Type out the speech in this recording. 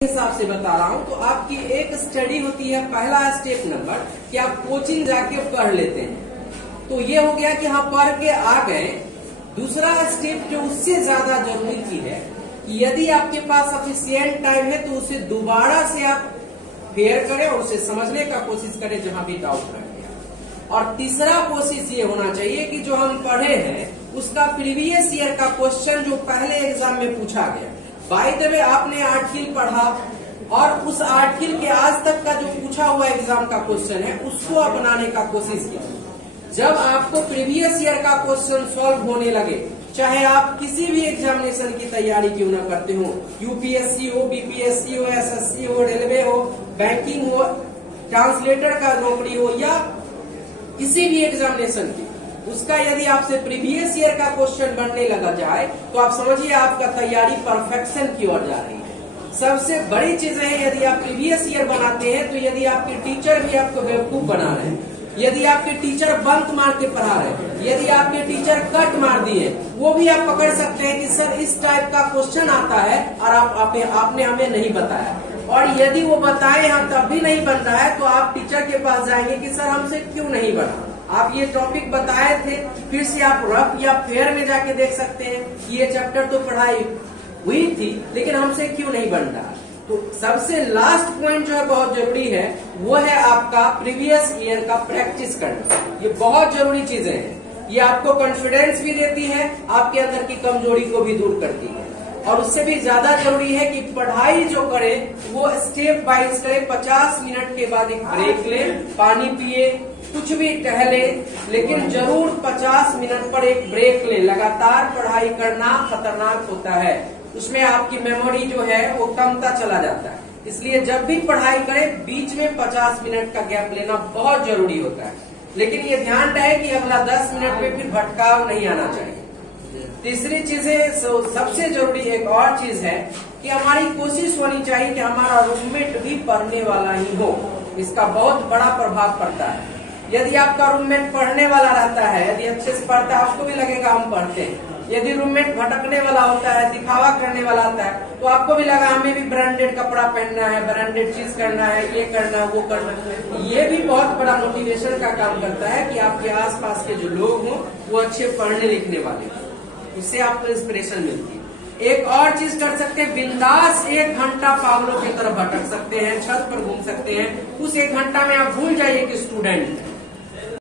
हिसाब से बता रहा हूँ। तो आपकी एक स्टडी होती है, पहला स्टेप नंबर कि आप कोचिंग जाके पढ़ लेते हैं। तो ये हो गया कि हाँ पढ़ के आ गए। दूसरा स्टेप जो उससे ज्यादा जरूरी चीज है कि यदि आपके पास सफिशिएंट टाइम है तो उसे दोबारा से आप फेयर करें और उसे समझने का कोशिश करें जहां भी डाउट रह गया। और तीसरा कोशिश ये होना चाहिए कि जो हम पढ़े हैं उसका प्रीवियस ईयर का क्वेश्चन जो पहले एग्जाम में पूछा गया, बाय द वे आपने आर्टिकल पढ़ा और उस आर्टिकल के आज तक का जो पूछा हुआ एग्जाम का क्वेश्चन है उसको अपनाने का कोशिश किया। जब आपको प्रीवियस ईयर का क्वेश्चन सॉल्व होने लगे, चाहे आप किसी भी एग्जामिनेशन की तैयारी क्यों ना करते हो, यूपीएससी हो, बीपीएससी हो, एसएससी हो, रेलवे हो, बैंकिंग हो, ट्रांसलेटर का नौकरी हो या किसी भी एग्जामिनेशन की, उसका यदि आपसे प्रीवियस ईयर का क्वेश्चन बनने लगा जाए तो आप समझिए आपका तैयारी परफेक्शन की ओर जा रही है। सबसे बड़ी चीज है यदि आप प्रीवियस ईयर बनाते हैं तो यदि आपके टीचर भी आपको बेवकूफ बना रहे हैं, यदि आपके टीचर बंक मार के पढ़ा रहे हैं, यदि आपके टीचर कट मार दिए, वो भी आप पकड़ सकते हैं कि सर इस टाइप का क्वेश्चन आता है और आपने हमें नहीं बताया। और यदि वो बताए हम तब भी नहीं बन रहा है तो आप टीचर के पास जाएंगे कि सर हमसे क्यों नहीं बना, आप ये टॉपिक बताए थे, फिर से आप रफ या फेयर में जाके देख सकते हैं कि ये चैप्टर तो पढ़ाई हुई थी लेकिन हमसे क्यों नहीं बन रहा। तो सबसे लास्ट पॉइंट जो है बहुत जरूरी है वो है आपका प्रीवियस ईयर का प्रैक्टिस करना। ये बहुत जरूरी चीजें हैं, ये आपको कॉन्फिडेंस भी देती है, आपके अंदर की कमजोरी को भी दूर करती है। और उससे भी ज्यादा जरूरी है कि पढ़ाई जो करे वो स्टेप वाइज करे। 50 मिनट के बाद एक ब्रेक ले, पानी पिए, कुछ भी टहले, लेकिन जरूर 50 मिनट पर एक ब्रेक ले। लगातार पढ़ाई करना खतरनाक होता है, उसमें आपकी मेमोरी जो है वो कमता चला जाता है। इसलिए जब भी पढ़ाई करें बीच में 50 मिनट का गैप लेना बहुत जरूरी होता है। लेकिन ये ध्यान रहे कि अगला 10 मिनट में फिर भटकाव नहीं आना चाहिए। तीसरी चीज है, सबसे जरूरी एक और चीज है कि हमारी कोशिश होनी चाहिए कि हमारा रूममेट भी पढ़ने वाला ही हो। इसका बहुत बड़ा प्रभाव पड़ता है। यदि आपका रूममेट पढ़ने वाला रहता है, यदि अच्छे से पढ़ता है, आपको भी लगेगा हम पढ़ते हैं। यदि रूममेट भटकने वाला होता है, दिखावा करने वाला होता है, तो आपको भी लगा हमें भी ब्रांडेड कपड़ा पहनना है, ब्रांडेड चीज करना है, ये करना है, वो करना है। ये भी बहुत बड़ा मोटिवेशन का काम करता है कि आपके आसपास के जो लोग हों वो अच्छे पढ़ने लिखने वाले हों, इससे आपको इंस्पिरेशन मिलती है। एक और चीज कर सकते हैं, बिंदास 1 घंटा पागलों की तरफ भटक सकते हैं, छत पर घूम सकते हैं। उस 1 घंटा में आप भूल जाइए कि स्टूडेंट